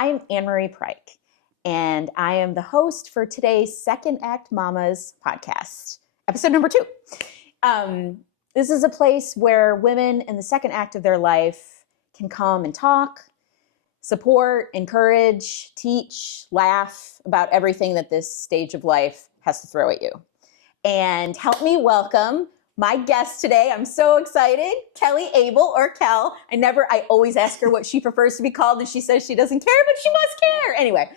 I'm Anne-Marie Pryke, and I am the host for today's Second Act Mamas podcast, episode number 2. This is a place where women in the second act of their life can come and talk, support, encourage, teach, laugh about everything that this stage of life has to throw at you. And help me welcome my guest today. I'm so excited. Kelly Abel, or Kel. I always ask her what she prefers to be called, and she says she doesn't care, but she must care. Anyway.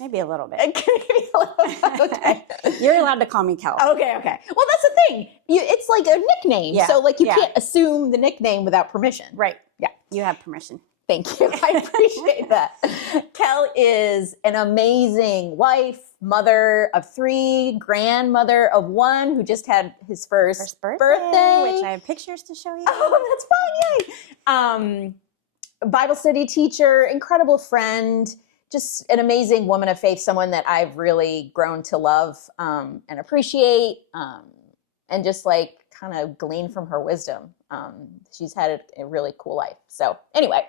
Maybe a little bit. Maybe a little bit. Okay. You're allowed to call me Kel. Okay. Well, that's the thing. It's like a nickname. Yeah. So you can't assume the nickname without permission. Right. Yeah. You have permission. Thank you. I appreciate that. Kel is an amazing wife, mother of 3, grandmother of 1 who just had his first birthday. Which I have pictures to show you. Oh, that's fun. Yay. Bible study teacher, incredible friend, just an amazing woman of faith, someone that I've really grown to love and appreciate and just kind of glean from her wisdom. She's had a really cool life. So anyway,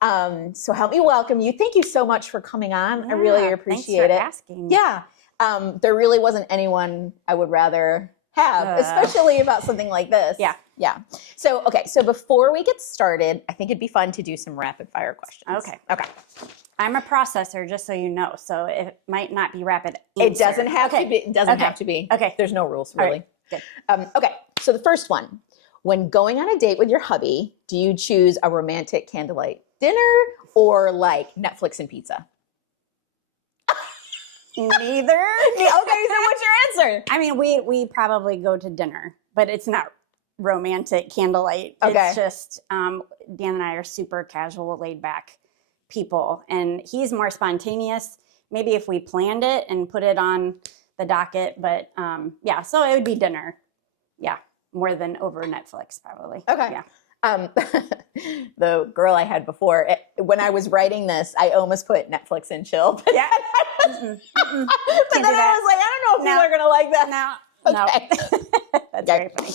so help me welcome you. Thank you so much for coming on. Yeah, I really appreciate it. Thanks for asking. Yeah. There really wasn't anyone I would rather have, especially about something like this. Yeah. Yeah. So before we get started, I think it'd be fun to do some rapid fire questions. Okay. I'm a processor, just so you know, so it might not be rapid answer. It doesn't have to be. It doesn't have to be. Okay. There's no rules, really. All right. Good. Okay. So the first one, when going on a date with your hubby, do you choose a romantic candlelight dinner or Netflix and pizza? Neither. Okay, so what's your answer? I mean, we probably go to dinner, but it's not romantic candlelight. Okay. It's just Dan and I are super casual, laid back people, and he's more spontaneous. Maybe if we planned it and put it on the docket, but so it would be dinner. Yeah, more than over Netflix probably. Okay. Yeah. The girl I had before, when I was writing this, I almost put Netflix and chill. But Yeah. but then I was like, I don't know if people are going to like that. No. Okay. That's very funny.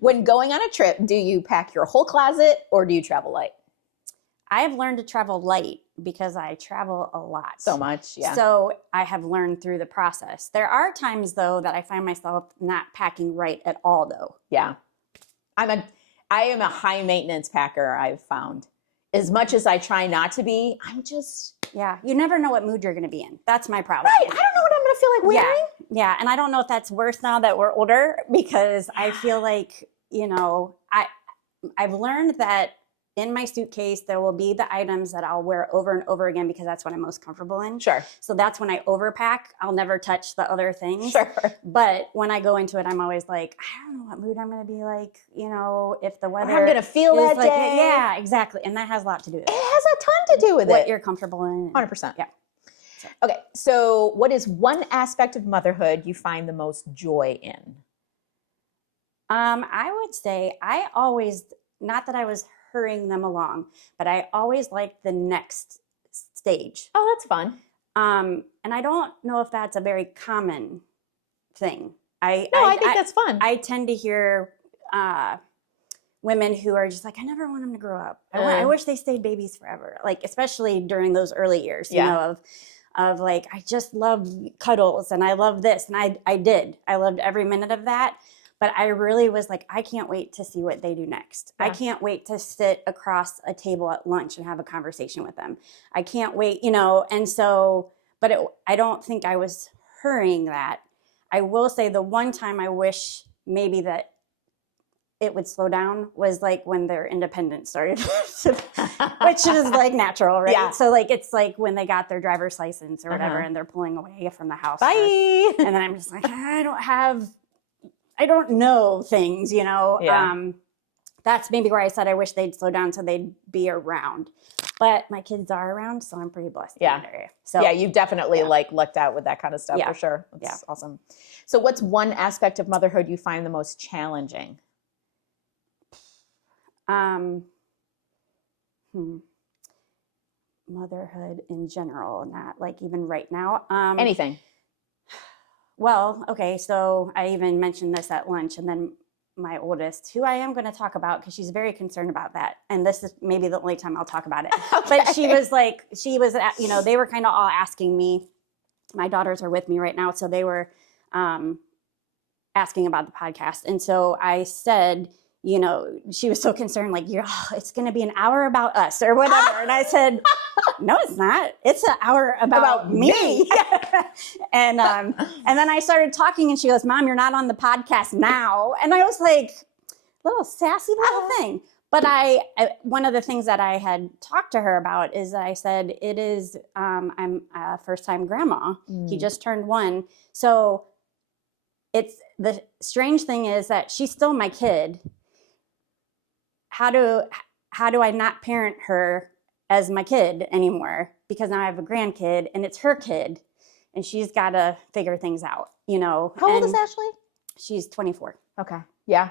When going on a trip, do you pack your whole closet or do you travel light? I have learned to travel light because I travel a lot. So much, yeah. So I have learned through the process. There are times, though, that I find myself not packing right at all, though. Yeah. I am a high maintenance packer, I've found. As much as I try not to be, I'm just... Yeah, you never know what mood you're going to be in. That's my problem. Right, I don't know what I'm going to feel like wearing. Yeah, and I don't know if that's worse now that we're older, because I feel like, I've learned that in my suitcase, there will be the items that I'll wear over and over again because that's what I'm most comfortable in. Sure. So that's when I overpack. I'll never touch the other things. Sure. But when I go into it, I'm always like, I don't know what mood I'm going to be like, if the weather. I'm going to feel that day. Yeah, exactly. And that has a lot to do with it. It has a ton to do with what you're comfortable in. 100%. Yeah. Okay, so what is one aspect of motherhood you find the most joy in? I would say I always, not that I was hurrying them along, but I always liked the next stage. Oh, that's fun. And I don't know if that's a very common thing. I think that's fun. I tend to hear women who are just like, I never want them to grow up. I wish they stayed babies forever. Especially during those early years, of I just love cuddles and I love this. And I did. I loved every minute of that. But I really was like, I can't wait to see what they do next. Yeah. I can't wait to sit across a table at lunch and have a conversation with them. I can't wait, and so, I don't think I was hurrying that. I will say the one time I wish maybe that it would slow down was when their independence started, which is natural, right? Yeah. So it's when they got their driver's license or whatever, and they're pulling away from the house. Bye. And then I'm just like, I don't know things, Yeah. That's maybe where I said I wish they'd slow down so they'd be around. But my kids are around, so I'm pretty blessed in that area. So yeah, you've definitely lucked out with that kind of stuff for sure. That's awesome. So what's one aspect of motherhood you find the most challenging? Motherhood in general, not even right now. Anything. Well, okay, so I even mentioned this at lunch, and then my oldest, who I am going to talk about because she's very concerned about that. And this is maybe the only time I'll talk about it. Okay. But she was, they were kind of all asking me, my daughters are with me right now. So they were asking about the podcast. And so I said, she was so concerned, like, it's going to be an hour about us or whatever. And I said, no, it's not. It's an hour about me. And then I started talking and she goes, Mom, you're not on the podcast now. And I was like, little sassy little thing. But one of the things that I had talked to her about is that I said, I'm a first-time grandma. He just turned 1. So it's the strange thing is that she's still my kid. How do I not parent her as my kid anymore? Because now I have a grandkid and it's her kid and she's got to figure things out, How old is Ashley? She's 24. Okay. Yeah.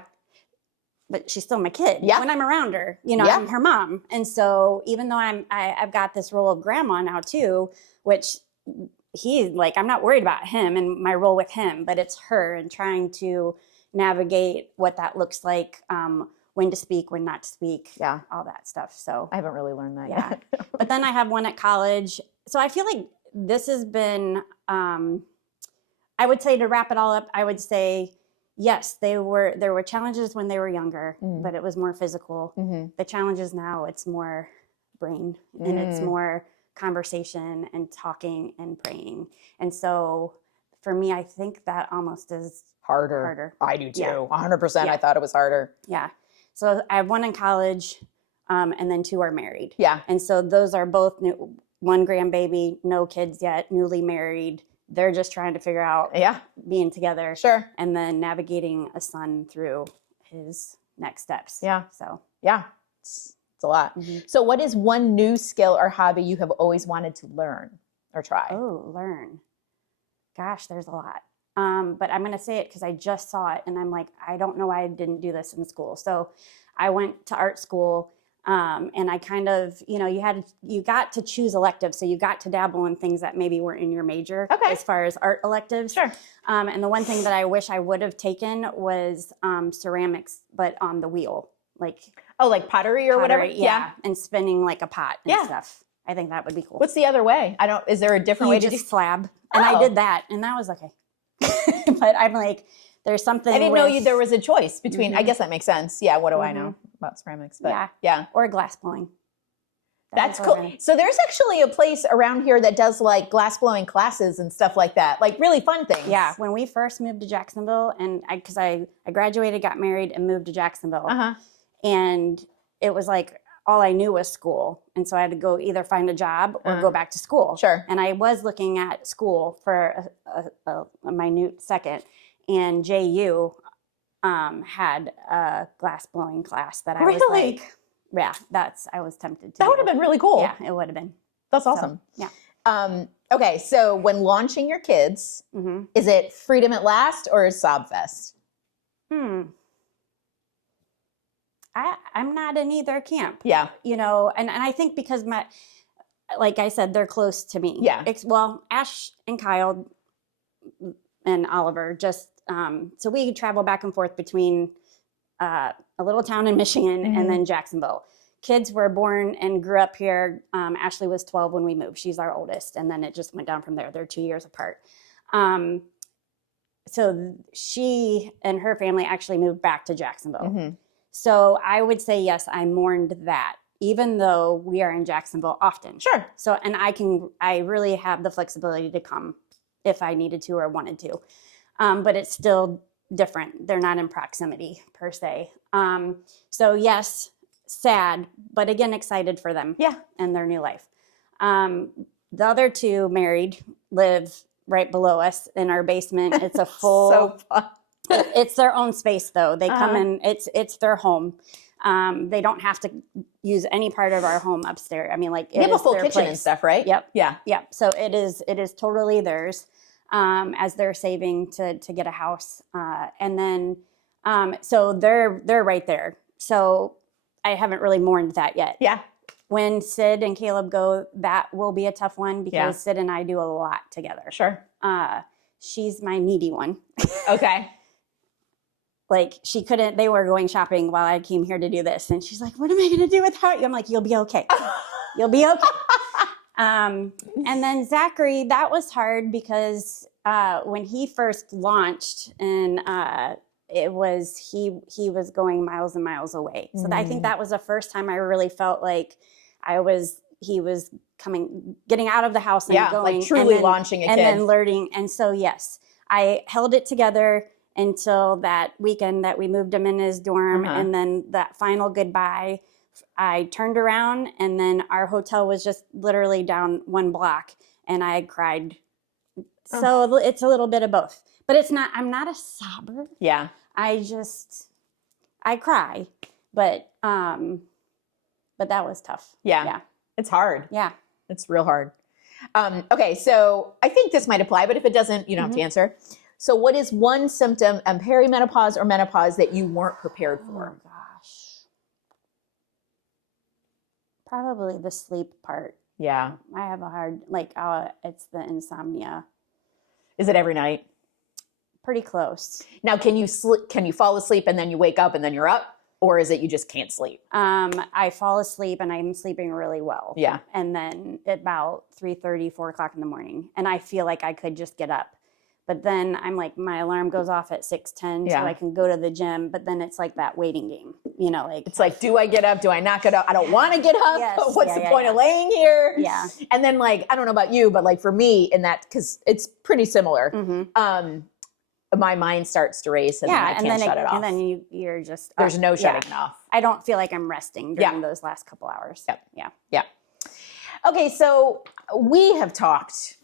But she's still my kid. Yeah. When I'm around her, I'm her mom. And so even though I've got this role of grandma now too, which I'm not worried about him and my role with him, but it's her and trying to navigate what that looks like, when to speak, when not to speak, all that stuff. So I haven't really learned that yet. But then I have one at college. So I feel like this has been, I would say to wrap it all up, I would say, yes, there were challenges when they were younger, but it was more physical. The challenges now, it's more brain and it's more conversation and talking and praying. And so for me, I think that almost is harder. I do too. Yeah. 100%. I thought it was harder. Yeah. So I have one in college, and then 2 are married. Yeah. And so those are both new, 1 grandbaby, no kids yet, newly married. They're just trying to figure out being together. Sure. And then navigating a son through his next steps. Yeah. So it's a lot. So what is one new skill or hobby you have always wanted to learn or try? Oh, learn. Gosh, there's a lot. But I'm going to say it because I just saw it and I'm like, I don't know why I didn't do this in school. So I went to art school, and I kind of, you got to choose electives. So you got to dabble in things that maybe weren't in your major as far as art electives. Sure. And the one thing that I wish I would have taken was ceramics, but on the wheel, like pottery or whatever. Yeah. And spinning like a pot and stuff. I think that would be cool. What's the other way? Is there a different way to just slab? And I did that and that was okay. But I'm like, there's something. I didn't know there was a choice between. I guess that makes sense. Yeah. What do I know about ceramics? But yeah. Or glass blowing. That's cool. So there's actually a place around here that does like glass blowing classes and stuff like that, like really fun things. Yeah. When we first moved to Jacksonville, and because I graduated, got married, and moved to Jacksonville, and it was like all I knew was school, and so I had to go either find a job or go back to school. Sure. And I was looking at school for a minute second, and JU had a glass blowing class that I was like, I was tempted to. That would have been really cool. Yeah, it would have been. That's awesome. So, yeah. Okay, so when launching your kids, is it freedom at last or is Sobfest? I'm not in either camp. Yeah. And I think because like I said, they're close to me. Yeah. Ash and Kyle and Oliver just, so we travel back and forth between a little town in Michigan and then Jacksonville. Kids were born and grew up here. Ashley was 12 when we moved. She's our oldest. And then it just went down from there. They're 2 years apart. So she and her family actually moved back to Jacksonville. So I would say, yes, I mourned that, even though we are in Jacksonville often. Sure. So, and I really have the flexibility to come if I needed to or wanted to. But it's still different. They're not in proximity per se. So yes, sad, but again, excited for them. Yeah. And their new life. The other 2 married live right below us in our basement. It's a full... So fun. It's their own space though. They come in, it's their home. They don't have to use any part of our home upstairs. I mean, like you have a full kitchen and stuff, right? Yep. Yeah. Yep. So it is totally theirs, as they're saving to get a house. And then, so they're right there. So I haven't really mourned that yet. Yeah. When Sid and Caleb go, that will be a tough one because Sid and I do a lot together. Sure. She's my needy one. Okay. like she couldn't, they were going shopping while I came here to do this. And she's like, what am I going to do without you? I'm like, you'll be okay. You'll be okay. And then Zachary, that was hard because when he first launched and he was going miles and miles away. So I think that was the first time I really felt like he was getting out of the house and going. Like truly launching a kid. And then learning. And so, yes, I held it together until that weekend that we moved him in his dorm. And then that final goodbye, I turned around and then our hotel was just literally down one block and I cried. So it's a little bit of both, but I'm not a sobber. Yeah. I cry, but that was tough. Yeah. It's hard. Yeah. It's real hard. Okay. So I think this might apply, but if it doesn't, you don't have to answer. So what is one symptom in perimenopause or menopause that you weren't prepared for? Oh gosh. Probably the sleep part. Yeah. I have a hard, it's the insomnia. Is it every night? Pretty close. Now, can you fall asleep and then you wake up and then you're up? Or is it you just can't sleep? I fall asleep and I'm sleeping really well. Yeah. And then at about 3:30, 4 o'clock in the morning. And I feel like I could just get up. But then I'm like, my alarm goes off at 6:10 so I can go to the gym. But then it's like that waiting game, it's like, do I get up? Do I not get up? I don't want to get up. Yes. What's the point of laying here? Yeah. And then I don't know about you, but for me in that, because it's pretty similar. My mind starts to race and then I can't shut it off. And then you're just there's no shutting it off. I don't feel like I'm resting during those last couple hours. Yep. Yeah. Okay, so we have talked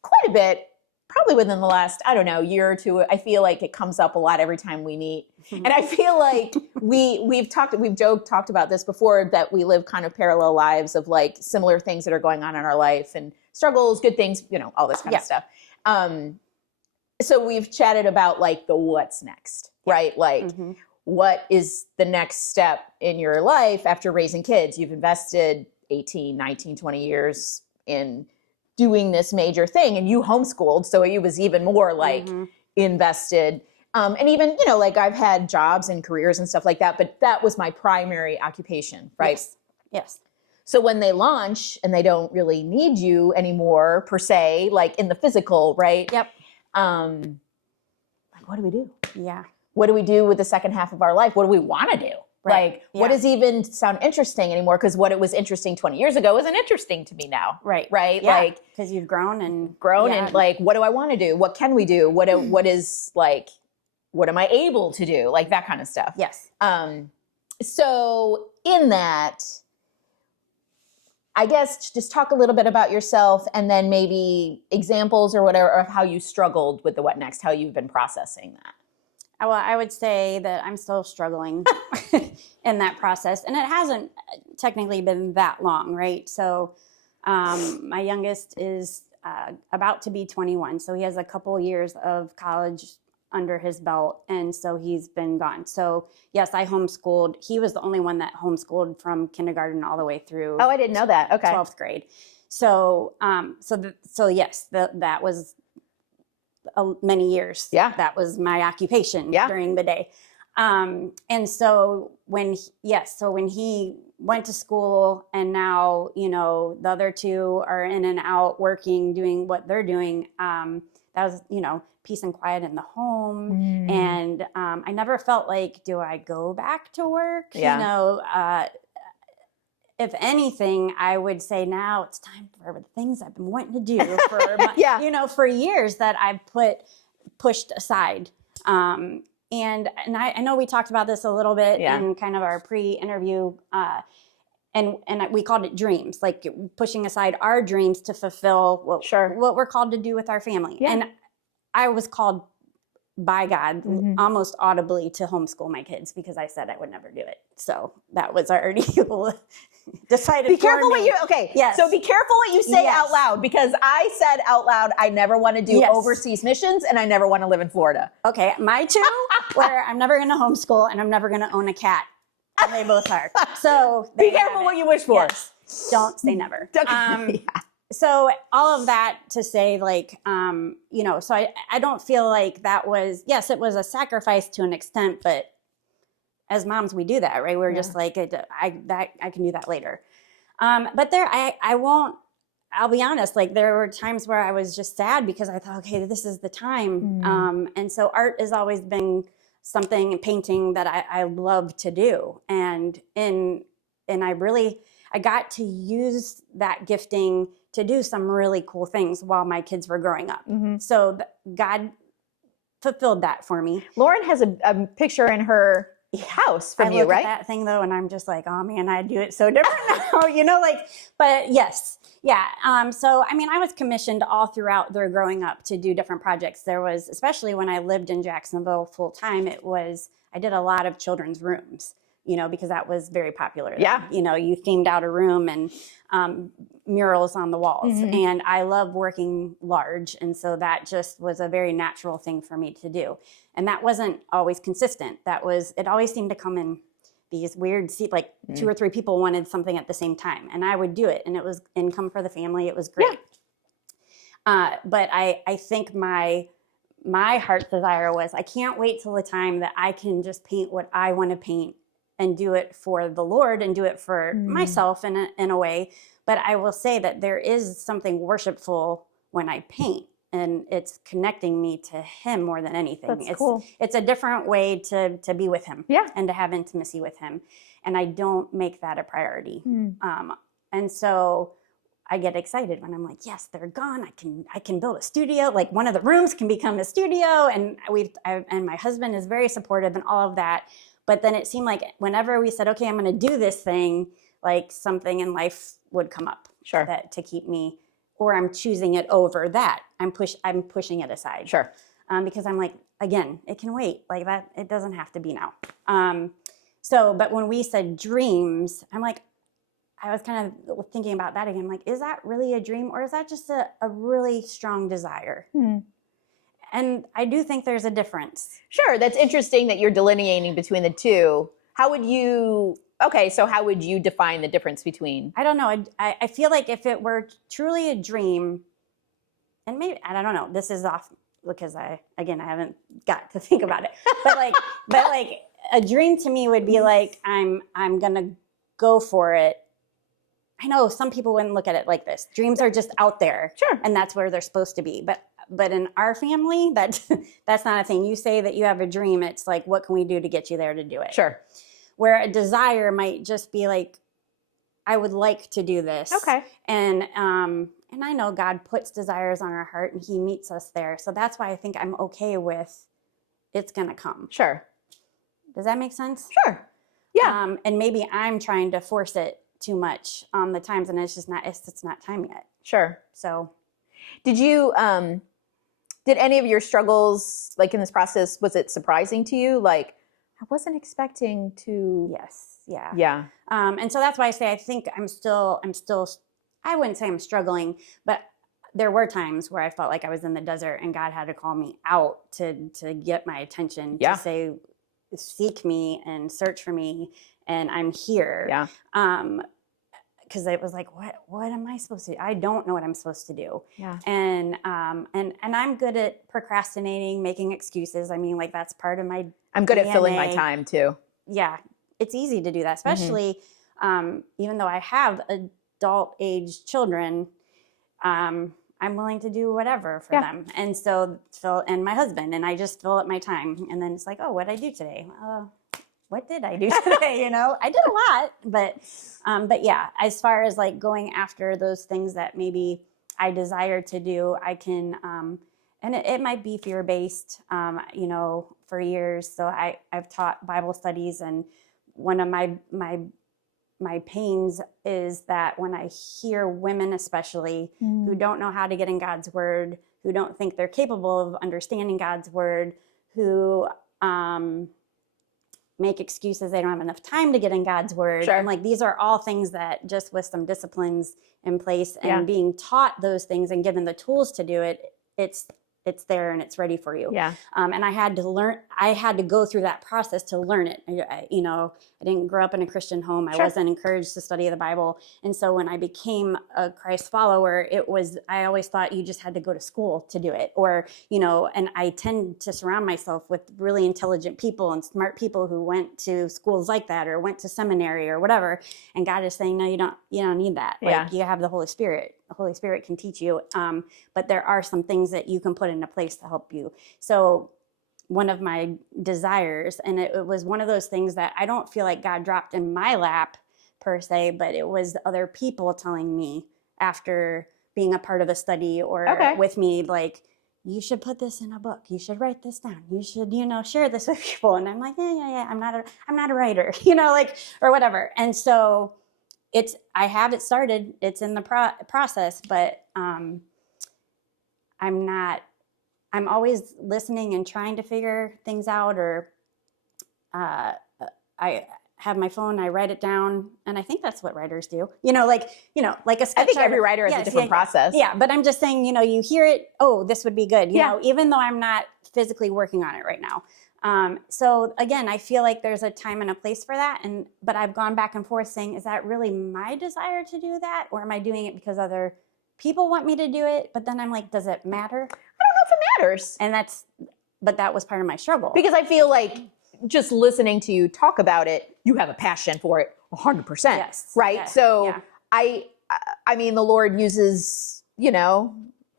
quite a bit, probably within the last, year or two. I feel like it comes up a lot every time we meet. And I feel like we've talked about this before, that we live kind of parallel lives of similar things that are going on in our life and struggles, good things, all this kind of stuff. So we've chatted about the what's next, right? What is the next step in your life after raising kids? You've invested 18, 19, 20 years in doing this major thing, and you homeschooled. So it was even more invested. And even, I've had jobs and careers and stuff like that, but that was my primary occupation, right? Yes. So when they launch and they don't really need you anymore per se, in the physical, right? Yep. What do we do? Yeah. What do we do with the second half of our life? What do we want to do? Right. What does even sound interesting anymore? Because what it was interesting 20 years ago isn't interesting to me now. Right. Right. Yeah. Because you've grown and what do I want to do? What can we do? What am I able to do? That kind of stuff. Yes. So in that, I guess just talk a little bit about yourself and then maybe examples or whatever of how you struggled with the what next, how you've been processing that. Well, I would say that I'm still struggling in that process, and it hasn't technically been that long, right? So my youngest is about to be 21, so he has a couple years of college under his belt, and so he's been gone. So yes, I homeschooled. He was the only one that homeschooled from kindergarten all the way through. Oh, I didn't know that. Okay. 12th grade. So yes, that was many years. Yeah. That was my occupation during the day. And so when he went to school and now, the other two are in and out working, doing what they're doing, that was, peace and quiet in the home. And I never felt like, do I go back to work? Yeah. If anything, I would say now it's time for the things I've been wanting to do for for years that I've pushed aside. And I know we talked about this a little bit in kind of our pre-interview, and we called it dreams, pushing aside our dreams to fulfill what we're called to do with our family. Yeah. And I was called by God almost audibly to homeschool my kids because I said I would never do it. So that was already decided. Be careful for me. Yes. So be careful what you say out loud, because I said out loud, I never want to do overseas missions and I never want to live in Florida. Okay. My two, where I'm never going to homeschool and I'm never going to own a cat. And they both are. So be careful what you wish for. Yes. Don't say never. so all of that to say, like, you know, so I don't feel like that was, yes, it was a sacrifice to an extent, but as moms, we do that, right? We're just like, I can do that later. But I'll be honest, like there were times where I was just sad because I thought, okay, this is the time. And so art has always been something, painting, that I love to do. And I got to use that gifting to do some really cool things while my kids were growing up. So God fulfilled that for me. Lauren has a picture in her house from you, right? I look at that thing though, and I'm just like, oh man, I do it so different now, you know, like, but yes. Yeah. So, I mean, I was commissioned all throughout their growing up to do different projects. There was, especially when I lived in Jacksonville full time, I did a lot of children's rooms, you know, because that was very popular. Yeah. You know, you themed out a room and murals on the walls. And I love working large. And so that just was a very natural thing for me to do. And that wasn't always consistent. It always seemed to come in these weird, like 2 or 3 people wanted something at the same time. And I would do it. And it was income for the family. It was great. Yeah. But I think my heart's desire was, I can't wait till the time that I can just paint what I want to paint and do it for the Lord and do it for myself in a way. But I will say that there is something worshipful when I paint, and it's connecting me to Him more than anything. That's cool. It's a different way to be with Him, and to have intimacy with Him. And I don't make that a priority. And so I get excited when I'm like, yes, they're gone. I can build a studio. Like one of the rooms can become a studio. And and my husband is very supportive and all of that. But then it seemed like whenever we said, okay, I'm going to do this thing, like something in life would come up that to keep me, or I'm choosing it over that. I'm pushing it aside. Because I'm like, again, it can wait. Like that, it doesn't have to be now. But when we said dreams, I'm like, I was kind of thinking about that again. I'm like, is that really a dream, or is that just a really strong desire? And I do think there's a difference. Sure. That's interesting that you're delineating between the two. How would you define the difference between? I don't know. I feel like if it were truly a dream, and maybe, I don't know, this is off because I haven't got to think about it. But like a dream to me would be like, I'm going to go for it. I know some people wouldn't look at it like this. Dreams are just out there. And that's where they're supposed to be. But in our family, that's not a thing. You say that you have a dream, it's like, what can we do to get you there to do it? Where a desire might just be like, I would like to do this. And I know God puts desires on our heart and He meets us there. So that's why I think I'm okay with it's going to come. Does that make sense? Yeah. And maybe I'm trying to force it too much on the times, and it's not time yet. So did you, did any of your struggles, like in this process, was it surprising to you? Like, I wasn't expecting to. Yes. Yeah. Yeah. And so that's why I say I think I'm still. I wouldn't say I'm struggling, but there were times where I felt like I was in the desert, and God had to call me out to get my attention. To say, seek me and search for me, and I'm here. Because it was like, what am I supposed to do? I don't know what I'm supposed to do. And I'm good at procrastinating, making excuses. I mean, like that's part of my I'm good DNA. at filling my time too. Yeah, it's easy to do that, especially even though I have adult age children, I'm willing to do whatever for them. And so Phil and my husband, and I just fill up my time. And then it's like, oh, what did I do today? What did I do today? You know, I did a lot, but yeah, as far as like going after those things that maybe I desire to do, I can, and it might be fear-based, you know, for years. So I've taught Bible studies, and one of my pains is that when I hear women, especially who don't know how to get in God's word, who don't think they're capable of understanding God's word, who, make excuses they don't have enough time to get in God's word. And like, these are all things that just with some disciplines in place and being taught those things and given the tools to do it, it's it's there and it's ready for you. Yeah. And I had to go through that process to learn it. I didn't grow up in a Christian home. I wasn't encouraged to study the Bible. And so when I became a Christ follower, I always thought you just had to go to school to do it, or, and I tend to surround myself with really intelligent people and smart people who went to schools like that or went to seminary or whatever. And God is saying, no, you don't need that. Like, you have the Holy Spirit. The Holy Spirit can teach you. But there are some things that you can put into place to help you. So one of my desires, and it was one of those things that I don't feel like God dropped in my lap per se, but it was other people telling me after being a part of a study or with me, like, you should put this in a book. You should write this down. You should, share this with people. And I'm like, yeah. I'm not a writer, or whatever. And so I have it started. It's in the process, but I'm always listening and trying to figure things out, or I have my phone, I write it down, and I think that's what writers do. Like a sketch. I think every writer has a different process. Yeah, but I'm just saying, you hear it, oh, this would be good, even though I'm not physically working on it right now. So again, I feel like there's a time and a place for that. But I've gone back and forth saying, is that really my desire to do that? Or am I doing it because other people want me to do it? But then I'm like, does it matter? I don't know if it matters. And that was part of my struggle. Because I feel like just listening to you talk about it, you have a passion for it 100%. Yes. Right. Yeah. So yeah. I mean, the Lord uses,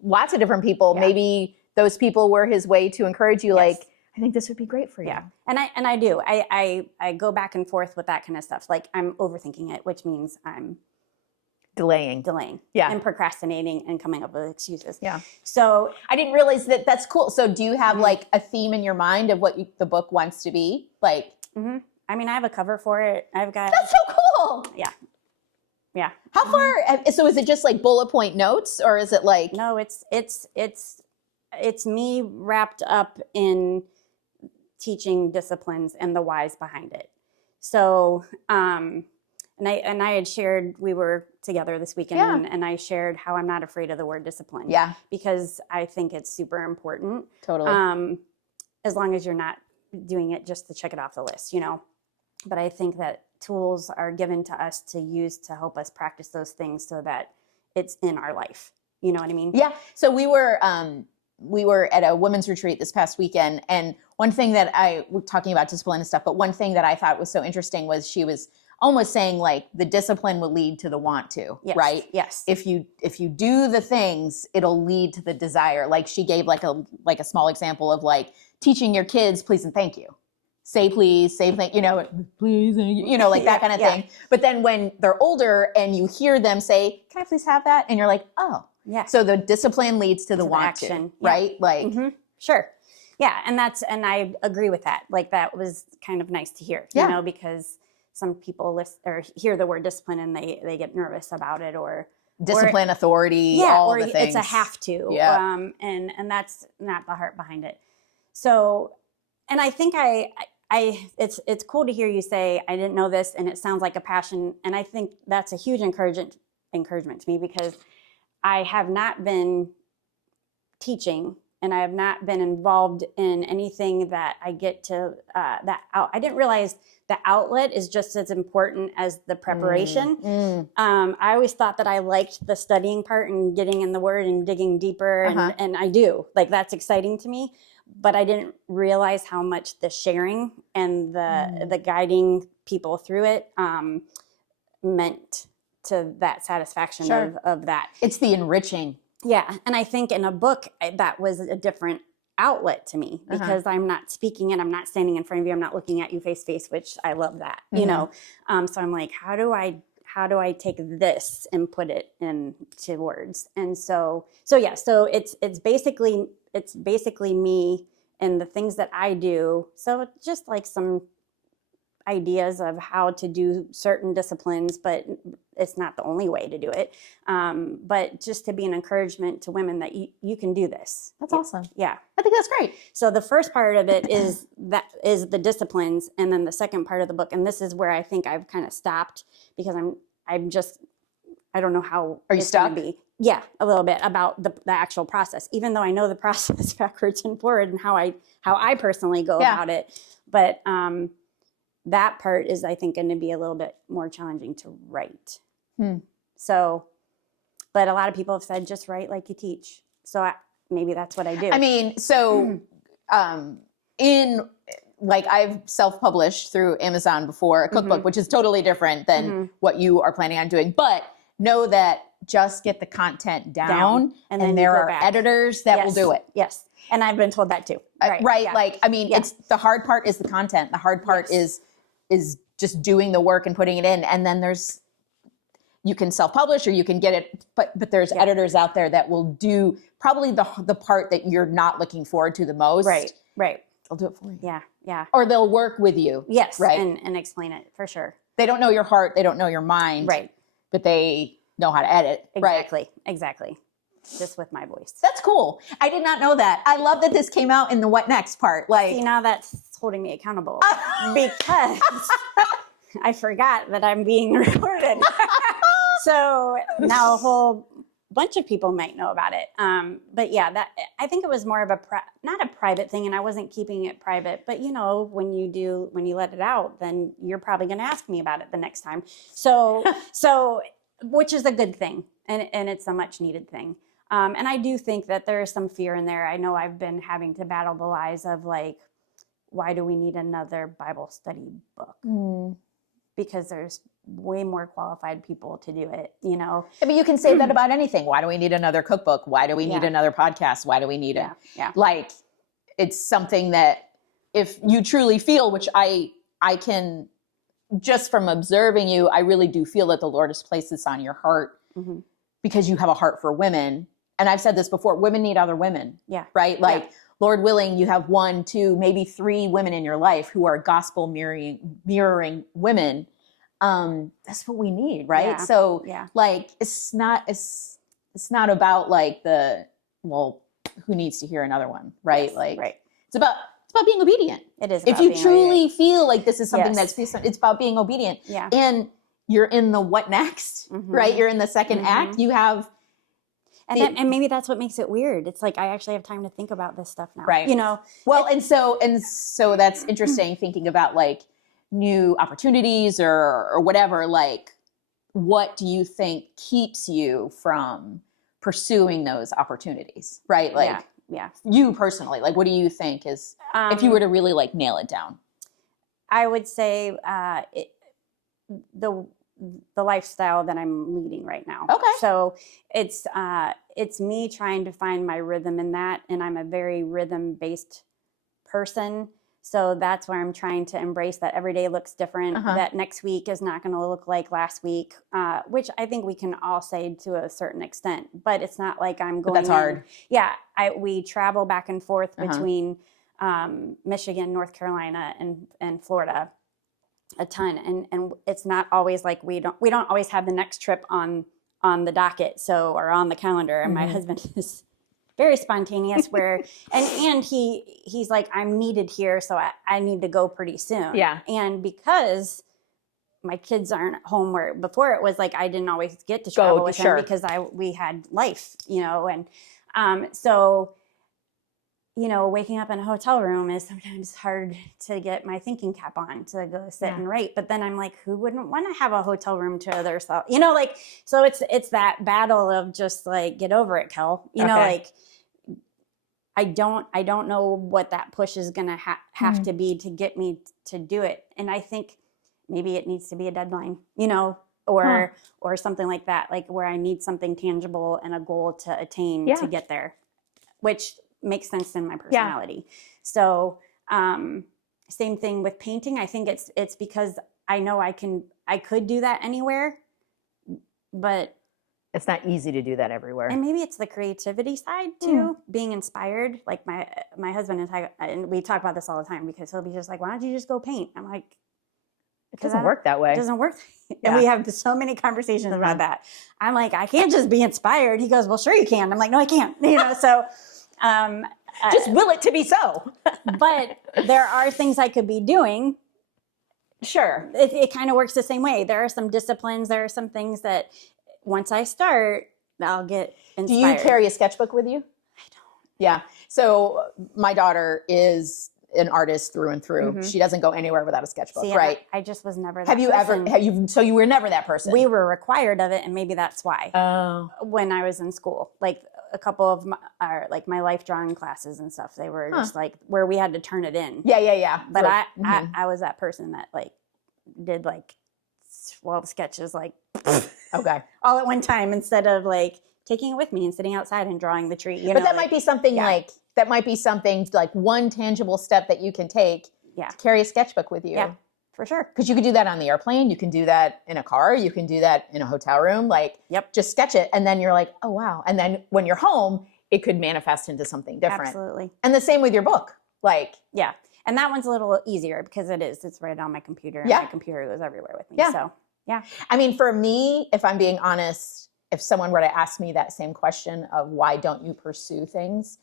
lots of different people. Yeah. Maybe those people were his way to encourage you. Yes. Like, I think this would be great for you. Yeah. And I do. I go back and forth with that kind of stuff. Like, I'm overthinking it, which means I'm delaying. Yeah. And procrastinating and coming up with excuses. Yeah. So I didn't realize that. That's cool. So do you have like a theme in your mind of what the book wants to be? Like, I mean, I have a cover for it. That's so cool. Yeah. Yeah. How far? So is it just like bullet point notes, or is it like? No, it's me wrapped up in teaching disciplines and the whys behind it. So, and I had shared, we were together this weekend, and I shared how I'm not afraid of the word discipline. Yeah. Because I think it's super important. Totally. As long as you're not doing it just to check it off the list, But I think that tools are given to us to use to help us practice those things so that it's in our life. You know what I mean? Yeah. So we were at a women's retreat this past weekend, and one thing that we're talking about discipline and stuff, but one thing that I thought was so interesting was she was almost saying like the discipline will lead to the want to, right? Yes. If you do the things, it'll lead to the desire. Like she gave like a small example of like teaching your kids please and thank you. Say please, say thank, please, like that kind of thing. But then when they're older and you hear them say, can I please have that? And you're like, oh. Yeah. So the discipline leads to the want action. to, right? Like, Sure. Yeah. And I agree with that. Like that was kind of nice to hear, because some people listen or hear the word discipline and they get nervous about it, or discipline, authority, all the things. It's a have to. Yeah. And that's not the heart behind it. So, and I think it's cool to hear you say, I didn't know this, and it sounds like a passion. And I think that's a huge encouragement to me, because I have not been teaching, and I have not been involved in anything that I get to I didn't realize the outlet is just as important as the preparation. I always thought that I liked the studying part and getting in the word and digging deeper, and I do. Like that's exciting to me. But I didn't realize how much the sharing and the guiding people through it meant to that satisfaction of that. It's the enriching. Yeah. And I think in a book, that was a different outlet to me, because I'm not speaking and I'm not standing in front of you. I'm not looking at you face to face, which I love that, So I'm like, how do I take this and put it into words? And so it's basically me and the things that I do. So just like some ideas of how to do certain disciplines, but it's not the only way to do it. But just to be an encouragement to women that you can do this. That's awesome. Yeah. I think that's great. So the first part of it is the disciplines. And then the second part of the book, and this is where I think I've kind of stopped, because don't know how Are you it's going stuck? to be. Yeah, a little bit about the actual process, even though I know the process backwards and forward and how I personally go about it. But that part is, I think, going to be a little bit more challenging to write. So, but a lot of people have said, just write like you teach. So maybe that's what I do. I mean, so I've self-published through Amazon before a cookbook, which is totally different than what you are planning on doing. But know that just get the content down and then there are editors that will do it. Yes. And I've been told that too. Right. Yeah. Like, I mean, it's the hard part is the content. The hard part is just doing the work and putting it in. And then you can self-publish or you can get it, but there's editors out there that will do probably the part that you're not looking forward to the most. Right. They'll do it for you. Yeah. Or they'll work with you. Yes. Right. And explain it for sure. They don't know your heart. They don't know your mind. Right. But they know how to edit. Exactly. Just with my voice. That's cool. I did not know that. I love that this came out in the what next part. Like, see, now that's holding me accountable because I forgot that I'm being recorded. So now a whole bunch of people might know about it. But yeah, that I think it was more of not a private thing, and I wasn't keeping it private. But you know, when you let it out, then you're probably going to ask me about it the next time. So which is a good thing, and it's a much needed thing. And I do think that there is some fear in there. I know I've been having to battle the lies of like, why do we need another Bible study book? Because there's way more qualified people to do it, you know? I mean, you can say that about anything. Why do we need another cookbook? Why do we need another podcast? Why do we need it? Yeah. Like, it's something that if you truly feel, which I can, just from observing you, I really do feel that the Lord has placed this on your heart because you have a heart for women. And I've said this before, women need other women. Yeah. Right? Like, Lord willing, you have 1, 2, maybe 3 women in your life who are gospel mirroring women. That's what we need, right? Yeah. So like, it's not about like who needs to hear another one, right? Yes, like, right. It's about being obedient. It is. If you truly feel like this is something it's about being obedient. Yeah. And you're in the what next, right? You're in the second act. You have. And maybe that's what makes it weird. It's like, I actually have time to think about this stuff now. Right. You know? Well, and so that's interesting thinking about like new opportunities or whatever. Like, what do you think keeps you from pursuing those opportunities? Right. Like, you personally, like, what do you think is, if you were to really like nail it down? I would say the lifestyle that I'm leading right now. Okay. So it's me trying to find my rhythm in that. And I'm a very rhythm-based person. So that's where I'm trying to embrace that every day looks different, that next week is not going to look like last week, which I think we can all say to a certain extent, but it's not like I'm going. But that's hard. Yeah. We travel back and forth between Michigan, North Carolina, and Florida a ton. And it's not always like we don't always have the next trip on the docket. Or on the calendar. And my husband is very spontaneous where, and he's like, I'm needed here. So I need to go pretty soon. Yeah. And because my kids aren't home, where before it was like, I didn't always get to travel with them because we had life, you know? And so, you know, waking up in a hotel room is sometimes hard to get my thinking cap on to go sit and write. But then I'm like, who wouldn't want to have a hotel room to themselves? You know, like, so it's that battle of just like, get over it, Kel. You know, like, I don't know what that push is going to have to be to get me to do it. And I think maybe it needs to be a deadline, you know, or something like that, like where I need something tangible and a goal to attain to get there, which makes sense in my personality. So, same thing with painting. I think it's because I know I could do that anywhere, but it's not easy to do that everywhere. And maybe it's the creativity side too, being inspired. Like my husband and we talk about this all the time because he'll be just like, why don't you just go paint? I'm like, it doesn't work that way. It doesn't work. And we have so many conversations about that. I'm like, I can't just be inspired. He goes, well, sure you can. I'm like, no, I can't. You know, so just will it to be so. But there are things I could be doing. Sure. It kind of works the same way. There are some disciplines. There are some things that once I start, I'll get inspired. Do you carry a sketchbook with you? I don't. Yeah. So my daughter is an artist through and through. Mhm. She doesn't go anywhere without a sketchbook, See, right? I just was never that Have you person. so you were never that person? We were required of it, and maybe that's why. Oh. When I was in school, like a couple of my life drawing classes and stuff, they were just like where we had to turn it in. Yeah. But I was that person that like did like 12 sketches like okay. all at one time instead of like taking it with me and sitting outside and drawing the tree. But that might be something like one tangible step that you can take to carry a sketchbook with you. Yeah, for sure. Because you could do that on the airplane. You can do that in a car. You can do that in a hotel room. Like, just sketch it. And then you're like, oh, wow. And then when you're home, it could manifest into something different. Absolutely. And the same with your book. Like, yeah. And that one's a little easier because it's right on my computer. And my computer goes everywhere with me. Yeah. So, yeah. I mean, for me, if I'm being honest, if someone were to ask me that same question of why don't you pursue things,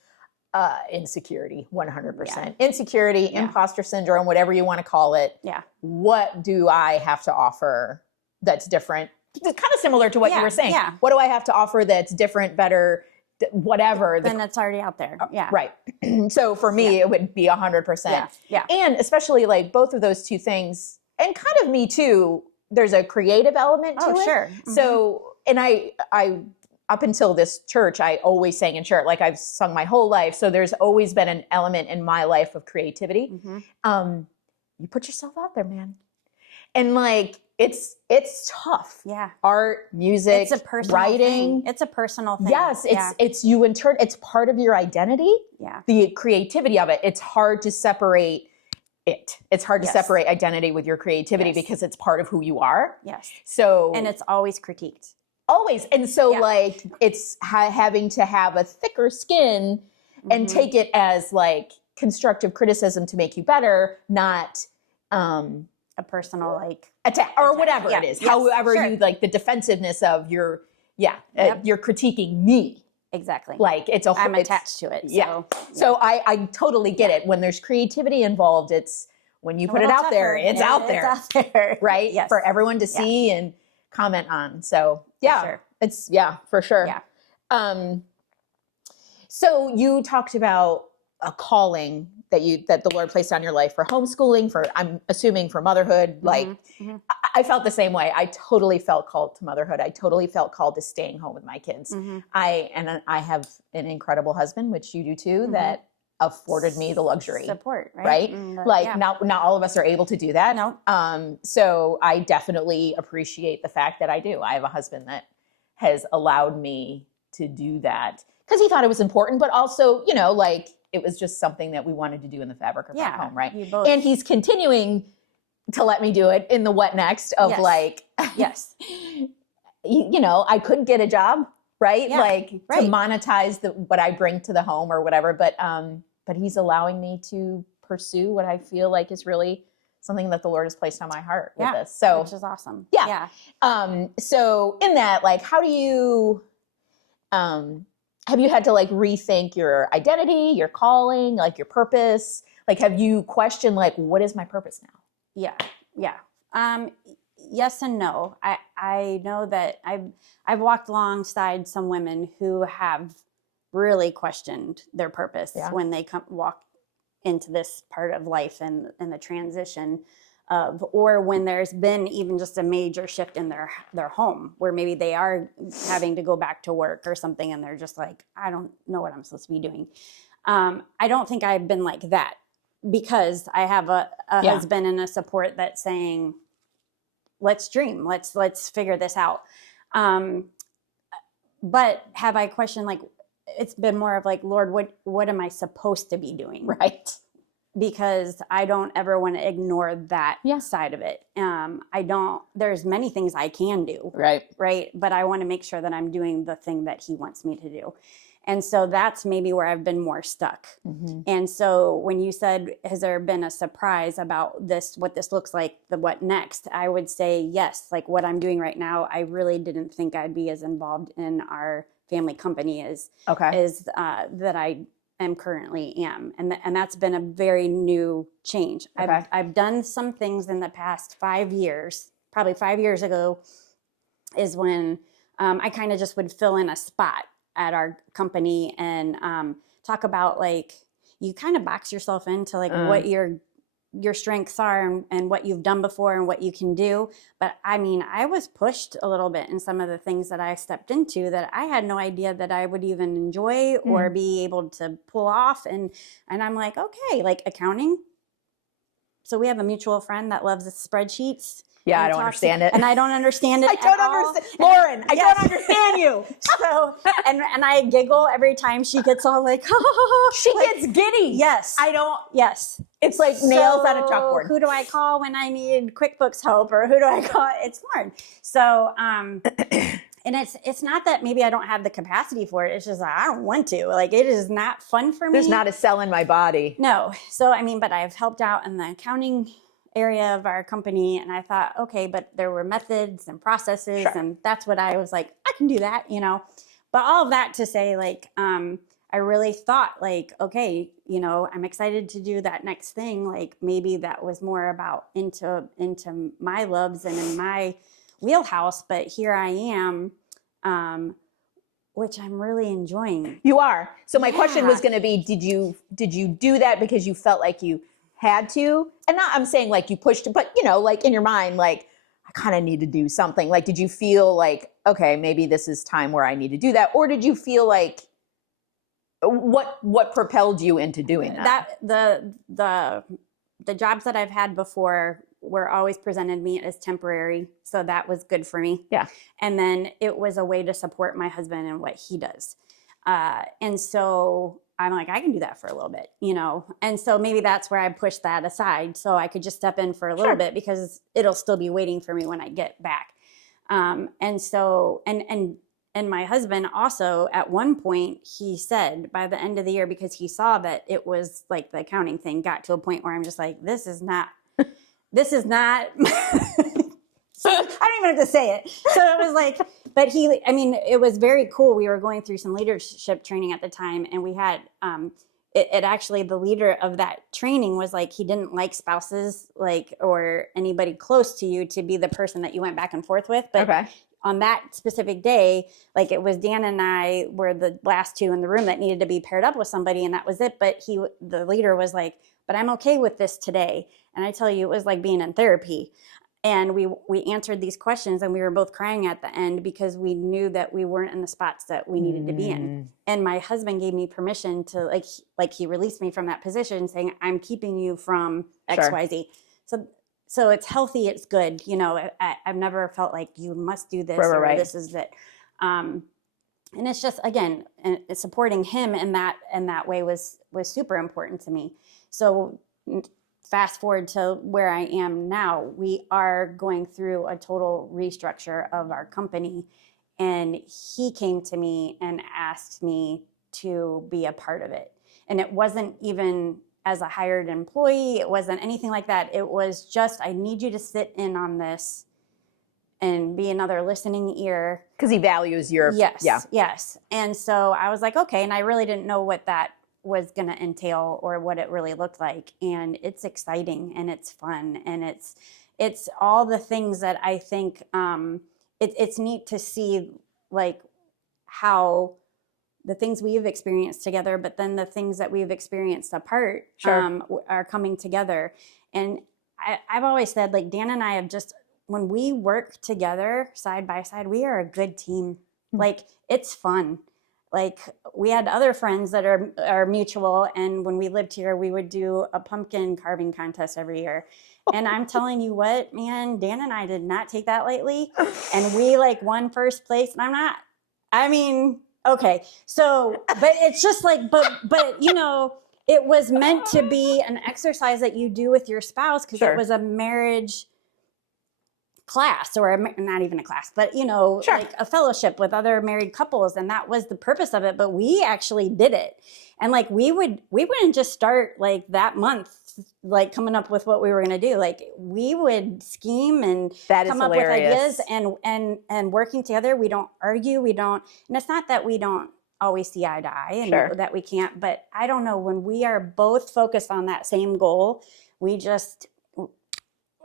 insecurity, 100%. Yeah. Insecurity, imposter syndrome, whatever you want to call it. Yeah. What do I have to offer that's different? It's kind of similar to what you were saying. Yeah. What do I have to offer that's different, better, whatever? Then that's already out there. Yeah. Right. So for me, it would be 100%. Yeah. And especially like both of those two things, and kind of me too, there's a creative element to it. Sure. Mm-hmm. So, and I up until this church, I always sang in church. Like I've sung my whole life. So there's always been an element in my life of creativity. Mm-hmm. You put yourself out there, man. And like, it's tough. Yeah. Art, music, it's a personal writing. Thing. It's a personal thing. Yes. It's part of your identity. Yeah. The creativity of it. It's hard to separate it. It's hard to separate identity with your creativity because it's part of who you are. Yes. So, and it's always critiqued. Always. And so like it's having to have a thicker skin and take it as like constructive criticism to make you better, not a personal like attack or whatever it is. Yes. However you like the defensiveness of you're critiquing me. Exactly. Like I'm attached to it. So, yeah. So I totally get it. When there's creativity involved, it's when you put it out there, it's out there. It's out there. Right? Yes. For everyone to see and comment on. So it's for sure. Yeah. So you talked about a calling that the Lord placed on your life for homeschooling, for I'm assuming for motherhood. Like I felt the same way. I totally felt called to motherhood. I totally felt called to staying home with my kids. I have an incredible husband, which you do too, that afforded me the luxury. Support, right? Not all of us are able to do that. No. So I definitely appreciate the fact that I do. I have a husband that has allowed me to do that because he thought it was important, but also, like it was just something that we wanted to do in the fabric of our home, right? And he's continuing to let me do it in the what next of like, I could get a job, right? To monetize what I bring to the home or whatever. But he's allowing me to pursue what I feel like is really something that the Lord has placed on my heart with this. So, which is awesome. Yeah. So in that, like, how do you, have you had to like rethink your identity, your calling, like your purpose? Like, have you questioned like, what is my purpose now? Yeah. Yes and no. I know that I've walked alongside some women who have really questioned their purpose when they walk into this part of life and the transition of, or when there's been even just a major shift in their home where maybe they are having to go back to work or something and they're just like, I don't know what I'm supposed to be doing. I don't think I've been like that because I have a husband and a support that's saying, let's dream, let's figure this out. But have I questioned, like, it's been more of like, Lord, what am I supposed to be doing? Right. Because I don't ever want to ignore that side of it. There's many things I can do. Right. But I want to make sure that I'm doing the thing that he wants me to do. And so that's maybe where I've been more stuck. And so when you said, has there been a surprise about this, what this looks like, the what next? I would say yes. Like what I'm doing right now, I really didn't think I'd be as involved in our family company as that I am currently am. And that's been a very new change. I've done some things in the past 5 years, probably 5 years ago is when I kind of just would fill in a spot at our company and talk about like, you kind of box yourself into like what your strengths are and what you've done before and what you can do. But I mean, I was pushed a little bit in some of the things that I stepped into that I had no idea that I would even enjoy or be able to pull off. And I'm like, okay, like accounting. So we have a mutual friend that loves the spreadsheets. Yeah, I don't understand it. And I don't understand it. I don't understand. Lauren, I don't understand you. So, and I giggle every time she gets all like, she gets giddy. Yes. I don't. Yes. It's like nails on a chalkboard. Who do I call when I need QuickBooks help, or who do I call? It's hard. So, and it's not that maybe I don't have the capacity for it. It's just I don't want to. Like, it is not fun for me. There's not a cell in my body. No. So, I mean, but I've helped out in the accounting area of our company, and I thought, okay, but there were methods and processes, and that's what I was like, I can do that, you know. But all of that to say, like, I really thought, like, okay, you know, I'm excited to do that next thing. Like, maybe that was more about into my loves and in my wheelhouse. But here I am, which I'm really enjoying. You are. So my question was going to be, did you do that because you felt like you had to? And not, I'm saying like you pushed, but you know, like in your mind, like I kind of need to do something. Like, did you feel like, okay, maybe this is time where I need to do that? Or did you feel like, what propelled you into doing that? The jobs that I've had before were always presented me as temporary. So that was good for me. Yeah. And then it was a way to support my husband and what he does. And so I'm like, I can do that for a little bit, you know? And so maybe that's where I pushed that aside so I could just step in for a little bit because it'll still be waiting for me when I get back. And so, and my husband also at one point, he said by the end of the year, because he saw that it was like the accounting thing got to a point where I'm just like, this is not, so I don't even have to say it. So it was like, but I mean, it was very cool. We were going through some leadership training at the time, and we had, it actually, the leader of that training was like, he didn't like spouses, like, or anybody close to you to be the person that you went back and forth with. But on that specific day, like it was Dan and I were the last two in the room that needed to be paired up with somebody, and that was it. But the leader was like, but I'm okay with this today. And I tell you, it was like being in therapy. And we answered these questions, and we were both crying at the end because we knew that we weren't in the spots that we needed to be in. And my husband gave me permission to like he released me from that position saying, I'm keeping you from X, Y, Z. So it's healthy. It's good. You know, I've never felt like you must do this or this is that. And it's just, again, supporting him in that way was super important to me. So fast forward to where I am now, we are going through a total restructure of our company. And he came to me and asked me to be a part of it. And it wasn't even as a hired employee. It wasn't anything like that. It was just, I need you to sit in on this and be another listening ear. Because he values your... Yes. And so I was like, okay. And I really didn't know what that was going to entail or what it really looked like. And it's exciting and it's fun. And it's all the things that I think it's neat to see, like how the things we've experienced together, but then the things that we've experienced apart are coming together. And I've always said, like, Dan and I have just, when we work together side by side, we are a good team. Like, it's fun. Like, we had other friends that are mutual, and when we lived here, we would do a pumpkin carving contest every year. And I'm telling you what, man, Dan and I did not take that lightly, and we like won first place. And okay, so, but it's just like, but you know, it was meant to be an exercise that you do with your spouse because it was a marriage class, or not even a class, but you know, like a fellowship with other married couples, and that was the purpose of it. But we actually did it, and like we wouldn't just start like that month, like coming up with what we were going to do. Like we would scheme and come up with ideas and working together. We don't argue. And it's not that we don't always see eye to eye and that we can't, but I don't know, when we are both focused on that same goal, we just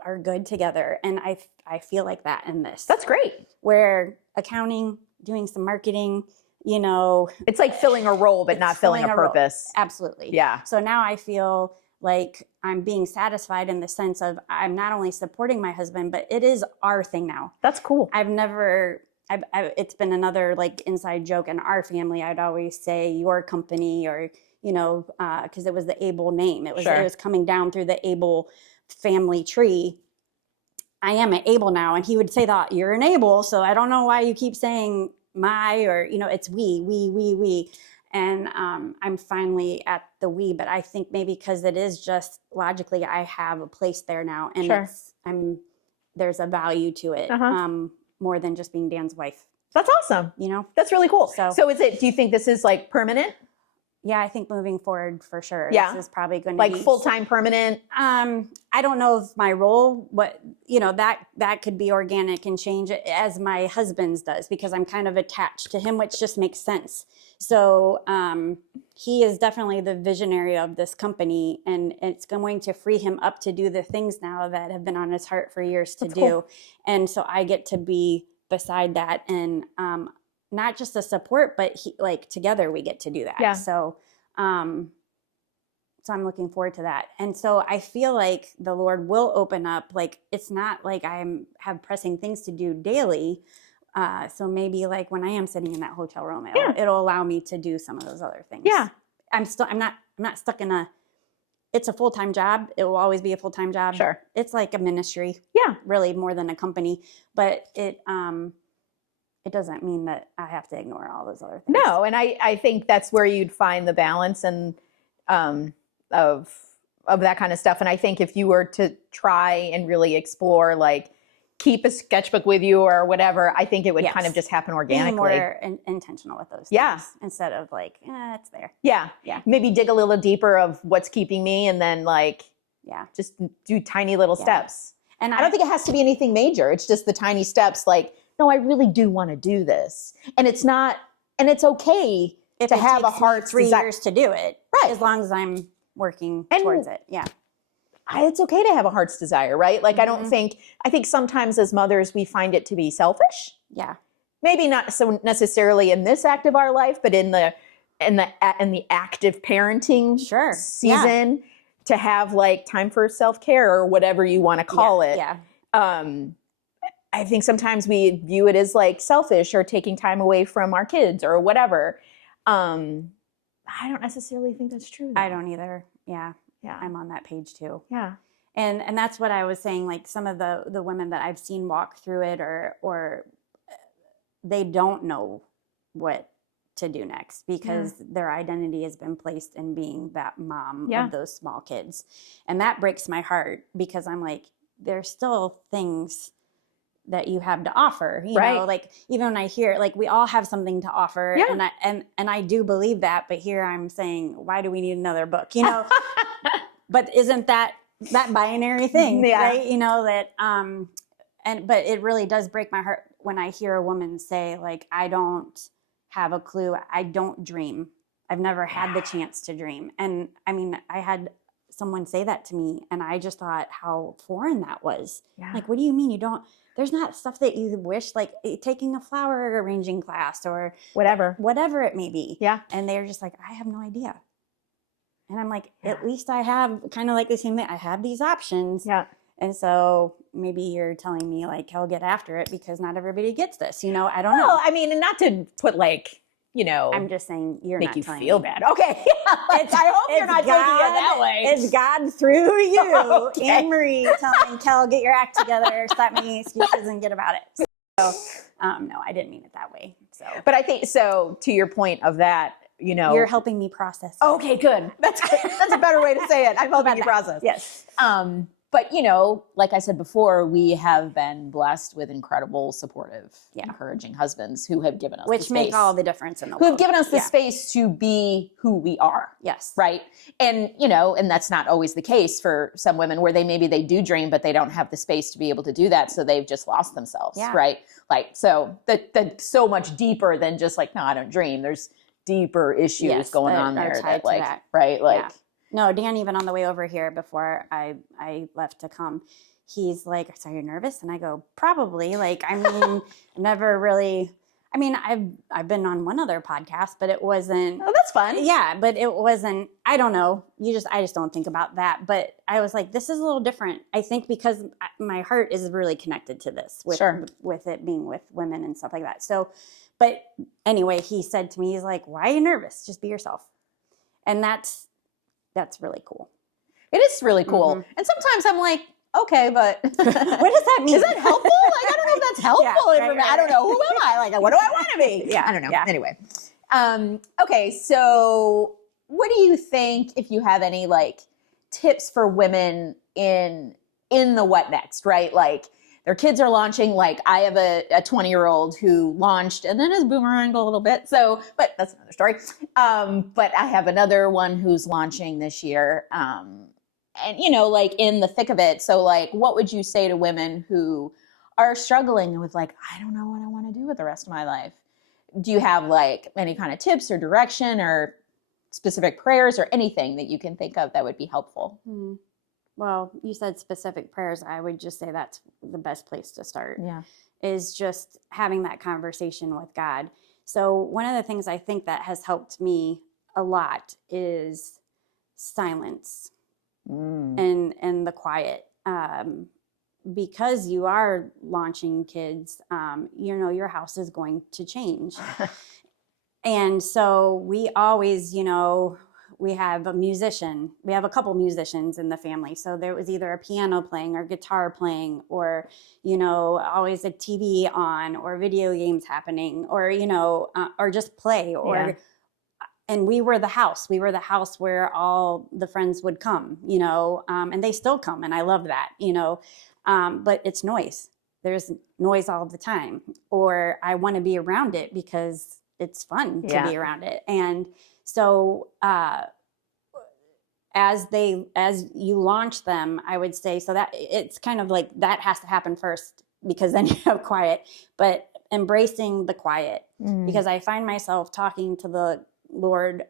are good together. And I feel like that in this. That's great. Where accounting, doing some marketing, you know. It's like filling a role, but not filling a purpose. Absolutely. Yeah. So now I feel like I'm being satisfied in the sense of I'm not only supporting my husband, but it is our thing now. That's cool. It's been another like inside joke in our family. I'd always say your company, or, you know, because it was the Abel name. It was coming down through the Abel family tree. I am an Abel now. And he would say that you're an Abel. So I don't know why you keep saying my, or, you know, it's we. And I'm finally at the we, but I think maybe because it is just logically, I have a place there now, and there's a value to it, more than just being Dan's wife. That's awesome. You know, that's really cool. So do you think this is like permanent? Yeah, I think moving forward for sure. Yeah. This is probably going to like be full-time permanent. I don't know if my role, that could be organic and change as my husband's does, because I'm kind of attached to him, which just makes sense. So he is definitely the visionary of this company, and it's going to free him up to do the things now that have been on his heart for years to do. Cool. And so I get to be beside that, and not just a support, but together we get to do that. Yeah. So I'm looking forward to that. And so I feel like the Lord will open up, like, it's not like have pressing things to do daily. So maybe like when I am sitting in that hotel room, it'll allow me to do some of those other things. Yeah. I'm not stuck in it's a full-time job. It will always be a full-time job. Sure. It's like a ministry. Yeah. Really more than a company, but it doesn't mean that I have to ignore all those other things. No. And I think that's where you'd find the balance and, of that kind of stuff. And I think if you were to try and really explore, like, keep a sketchbook with you or whatever, I think it would kind of just happen organically. Being more intentional with those things instead of like, it's there. Yeah. Yeah. Maybe dig a little deeper of what's keeping me, and then just do tiny little steps. And I don't think it has to be anything major. It's just the tiny steps, like, no, I really do want to do this. And it's okay to have a heart's 3 years to do it. Right. As long as I'm working towards it. Yeah. It's okay to have a heart's desire, right? Like, I think sometimes as mothers, we find it to be selfish. Yeah. Maybe not so necessarily in this act of our life, but in the active parenting season, to have like time for self-care or whatever you want to call it. Yeah. I think sometimes we view it as like selfish or taking time away from our kids or whatever. I don't necessarily think that's true, though. I don't either. Yeah. Yeah. I'm on that page too. Yeah. And that's what I was saying, like some of the women that I've seen walk through it or they don't know what to do next because their identity has been placed in being that mom of those small kids. And that breaks my heart because I'm like, there's still things that you have to offer, you know, like even when I hear, like, we all have something to offer and I do believe that, but here I'm saying, why do we need another book, you know? But isn't that binary thing, right? You know, that, but it really does break my heart when I hear a woman say, like, I don't have a clue. I don't dream. I've never had the chance to dream. And I mean, I had someone say that to me and I just thought how foreign that was. Yeah. Like, what do you mean you don't? There's not stuff that you wish, like taking a flower arranging class or whatever it may be. Yeah. And they're just like, I have no idea. And I'm like, at least I have kind of like the same thing. I have these options. Yeah. And so maybe you're telling me like, hell, get after it because not everybody gets this, you know, I don't know. Well, I mean, and not to put like, you know, I'm just saying you're make not you telling feel me. bad. Okay. I hope you're not taking it that way. It's God through you, Anne-Marie, telling Kel, get your act together, stop making excuses and get about it. So, no, I didn't mean it that way. So, but I think, so to your point of that, you know, you're helping me process. Okay, good. That's a better way to say it. I'm helping you process. Yes. But, you know, like I said before, we have been blessed with incredible, supportive, encouraging husbands who have given us which the space, make all the difference in the world. Who have given us the space to be who we are. Yes. Right. And, you know, and that's not always the case for some women where maybe they do dream, but they don't have the space to be able to do that. So they've just lost themselves. Yeah. Right. Like, so that's so much deeper than just like, no, I don't dream. There's deeper issues going on there that like, right. Like, no, Dan, even on the way over here before I left to come, he's like, so you're nervous? And I go, probably. Like, I mean, I mean, I've been on one other podcast, but it wasn't. Oh, that's fun. Yeah, but it wasn't. I don't know. I just don't think about that. But I was like, this is a little different. I think because my heart is really connected to this with it being with women and stuff like that. So, but anyway, he said to me, he's like, "Why are you nervous? Just be yourself," and that's really cool. It is really cool. Mm-hmm. And sometimes I'm like, okay, but what does that mean? Is that helpful? Like, I don't know if that's helpful. Right. I don't know. Who am I? Like, what do I want to be? Yeah. I don't know. Yeah. Anyway. Okay. So what do you think, if you have any like tips for women in the what next, right? Like their kids are launching, like I have a 20-year-old who launched and then has boomeranged a little bit. So, but that's another story. But I have another one who's launching this year. And, you know, like in the thick of it. So like, what would you say to women who are struggling with like, I don't know what I want to do with the rest of my life? Do you have like any kind of tips or direction or specific prayers or anything that you can think of that would be helpful? Well, you said specific prayers. I would just say that's the best place to start. Yeah. Is just having that conversation with God. So one of the things I think that has helped me a lot is silence. And the quiet, because you are launching kids, you know, your house is going to change. And so we always, you know, we have a couple musicians in the family. So there was either a piano playing or guitar playing or, you know, always a TV on or video games happening or, you know, or just play or, and we were the house where all the friends would come, you know, and they still come. And I love that, you know, but it's noise. There's noise all the time, or I want to be around it because it's fun to be around it. And so, as you launch them, I would say, so that it's kind of like that has to happen first because then you have quiet, but embracing the quiet because I find myself talking to the Lord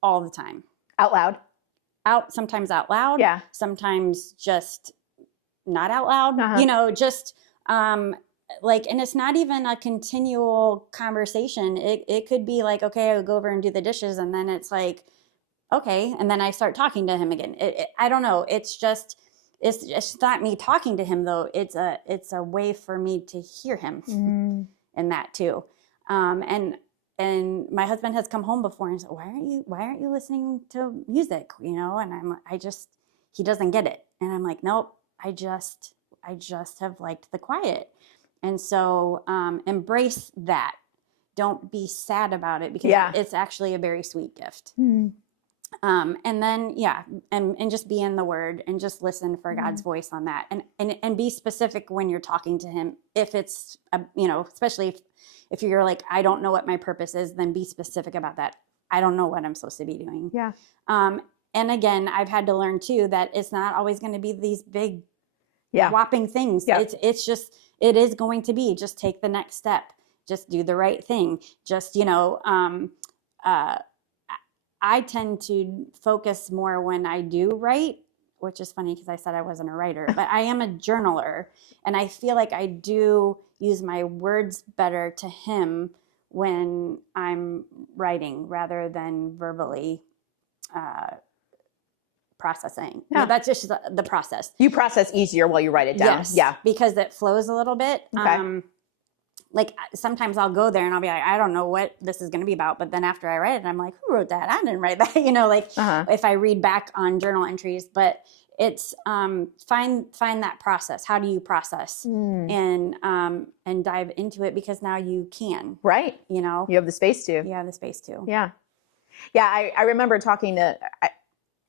all the time. Out loud? Sometimes out loud. Yeah. Sometimes just not out loud. You know, just like, and it's not even a continual conversation. It could be like, okay, I'll go over and do the dishes. And then it's like, okay. And then I start talking to him again. I don't know. It's not me talking to him though. It's a way for me to hear him in that too. And my husband has come home before and said, why aren't you listening to music? You know? And he doesn't get it. And I'm like, nope, I just have liked the quiet. And so, embrace that. Don't be sad about it because it's actually a very sweet gift. And then, and just be in the word and just listen for God's voice on that. And be specific when you're talking to him. If it's, you know, especially if you're like, I don't know what my purpose is, then be specific about that. I don't know what I'm supposed to be doing. Yeah. And again, I've had to learn too, that it's not always going to be these big whopping things. Yeah. It's just, it is going to be, just take the next step, just do the right thing. Just, you know, I tend to focus more when I do write, which is funny because I said I wasn't a writer, but I am a journaler. And I feel like I do use my words better to him when I'm writing rather than verbally processing. Yeah. That's just the process. You process easier while you write it down. Yes, yeah. Because it flows a little bit. Okay. Like sometimes I'll go there and I'll be like, I don't know what this is going to be about. But then after I write it, I'm like, who wrote that? I didn't write that. You know, like if I read back on journal entries, but it's find that process. How do you process and dive into it because now you can. Right. You know, you have the space to. You have the space to. Yeah. Yeah. I remember talking to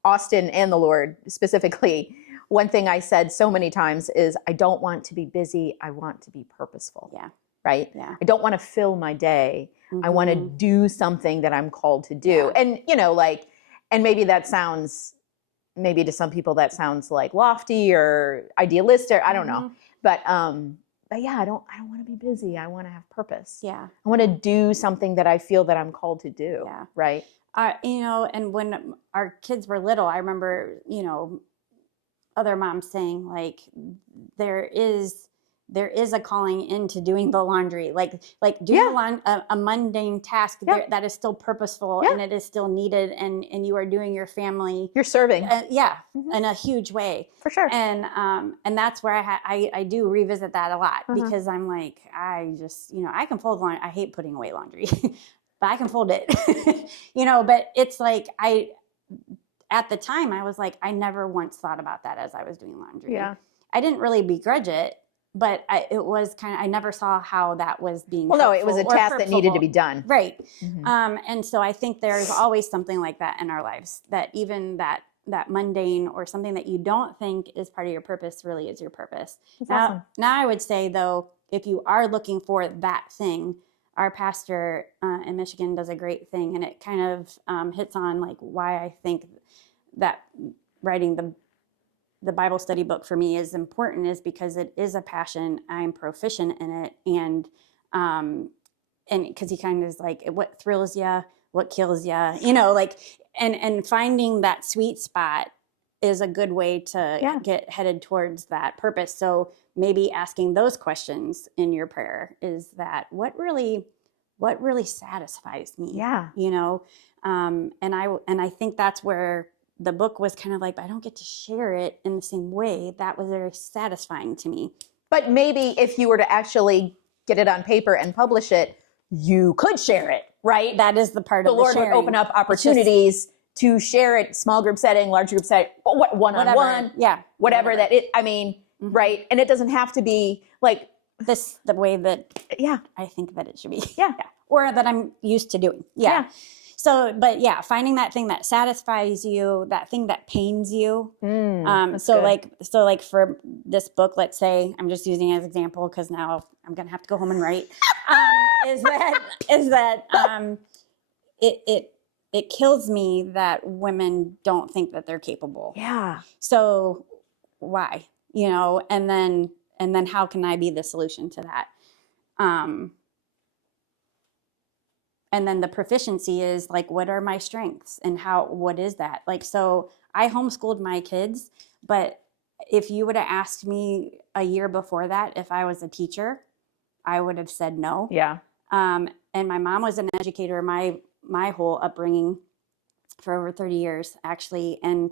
Austin and the Lord specifically. One thing I said so many times is I don't want to be busy. I want to be purposeful. Yeah. Right? Yeah. I don't want to fill my day. I want to do something that I'm called to do. Yeah. And, you know, like, and maybe that sounds, maybe to some people that sounds like lofty or idealistic. I don't know. But yeah, I don't want to be busy. I want to have purpose. Yeah. I want to do something that I feel that I'm called to do. Yeah. Right. You know, and when our kids were little, I remember, you know, other moms saying like, there is there is a calling into doing the laundry, like doing a mundane task that is still purposeful and it is still needed, and you are doing your family. You're serving. In a huge way. For sure. And that's where I do revisit that a lot because I'm like, I just, I can fold laundry. I hate putting away laundry, but I can fold it, but it's like, at the time I was like, I never once thought about that as I was doing laundry. Yeah. I didn't really begrudge it, but it was I never saw how that was being no, it was a task that needed to be done. Right. And so I think there's always something like that in our lives, that even that mundane or something that you don't think is part of your purpose really is your purpose. Now I would say, though, if you are looking for that thing, our pastor in Michigan does a great thing, and it kind of hits on like why I think that writing the Bible study book for me is important, is because it is a passion. I'm proficient in it. And because he kind of is like, what thrills you, what kills you, and finding that sweet spot is a good way to get headed towards that purpose. So maybe asking those questions in your prayer is that what really satisfies me? Yeah. And I think that's where the book was kind of like, I don't get to share it in the same way. That was very satisfying to me. But maybe if you were to actually get it on paper and publish it, you could share it, right? That is the part the of the Lord sharing. would open up opportunities to share it, small group setting, large group setting, one-on-one, whatever that it, right? And it doesn't have to be like this, the way that I think that it should be. Yeah. Or that I'm used to doing. Yeah. So, but finding that thing that satisfies you, that thing that pains you. So like for this book, let's say, I'm just using it as an example because now I'm going to have to go home and write, is that it kills me that women don't think that they're capable. Yeah. So why, and then how can I be the solution to that? And then the proficiency is like, what are my strengths and what is that? Like, so I homeschooled my kids, but if you would have asked me a year before that, if I was a teacher, I would have said no. Yeah. And my mom was an educator, my whole upbringing for over 30 years, actually. And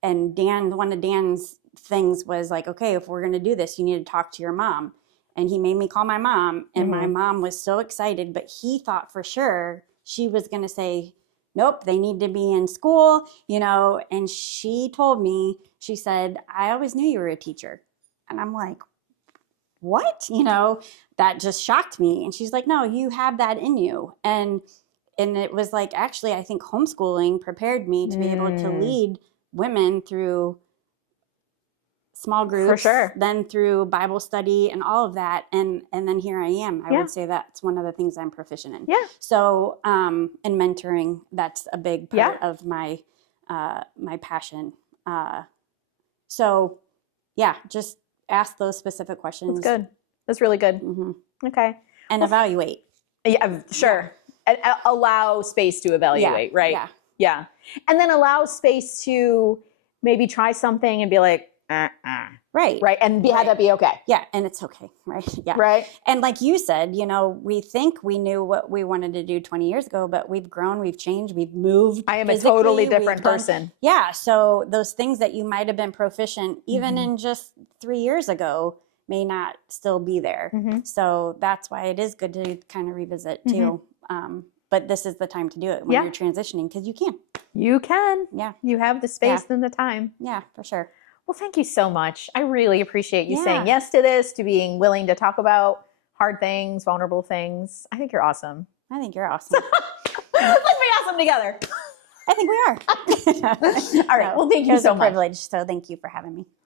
Dan, one of Dan's things was like, okay, if we're going to do this, you need to talk to your mom. And he made me call my mom, and my mom was so excited, but he thought for sure she was going to say, nope, they need to be in school, and she told me, she said, I always knew you were a teacher. And I'm like, what? That just shocked me. And she's like, no, you have that in you. And it was like, actually, I think homeschooling prepared me to be able to lead women through small groups, for sure, then through Bible study and all of that. And then here I am. I would say that's one of the things I'm proficient in. Yeah. So, and mentoring, that's a big part of my, my passion. So just ask those specific questions. That's good. That's really good. Okay. And evaluate. Yeah, sure. Yeah. Allow space to evaluate, right? Yeah. And then allow space to maybe try something and be like, Right. And have that be okay. Yeah. And it's okay. Right. Yeah. Right. And like you said, we think we knew what we wanted to do 20 years ago, but we've grown, we've changed, we've moved. I am a totally different person. Yeah. So those things that you might have been proficient even in just 3 years ago may not still be there. So that's why it is good to kind of revisit too. But this is the time to do it when you're transitioning, because you can. You can. Yeah. You have the space and the time. Yeah, for sure. Well, thank you so much. I really appreciate you saying yes to this, to being willing to talk about hard things, vulnerable things. I think you're awesome. I think you're awesome. Let's be awesome together. I think we are. All right. Well, thank you so much. It was a privilege. So thank you for having me.